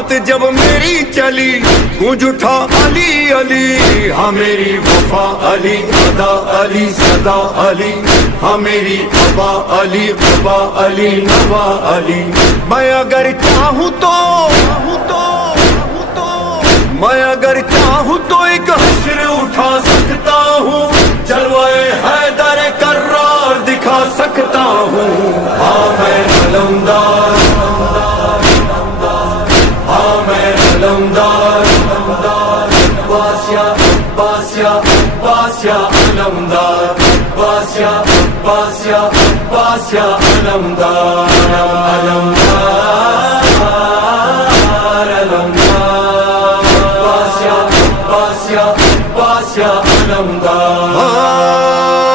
بات جب میری چلی گونج اٹھا علی علی، ہاں میری وفا علی، ادا علی، صدا علی، ہاں میری ابا علی، قبا علی، نوا علی۔ میں اگر چاہوں تو میں اگر چاہوں تو ایک حشر اٹھا سکتا ہوں، جلوائے حیدر کرار دکھا سکتا ہوں۔ ہاں میں علمدار، ہاں میں علمدار، باسیا باسیا باسیا علمدار، باسیا باسیا باسیا علمدار، علمدار۔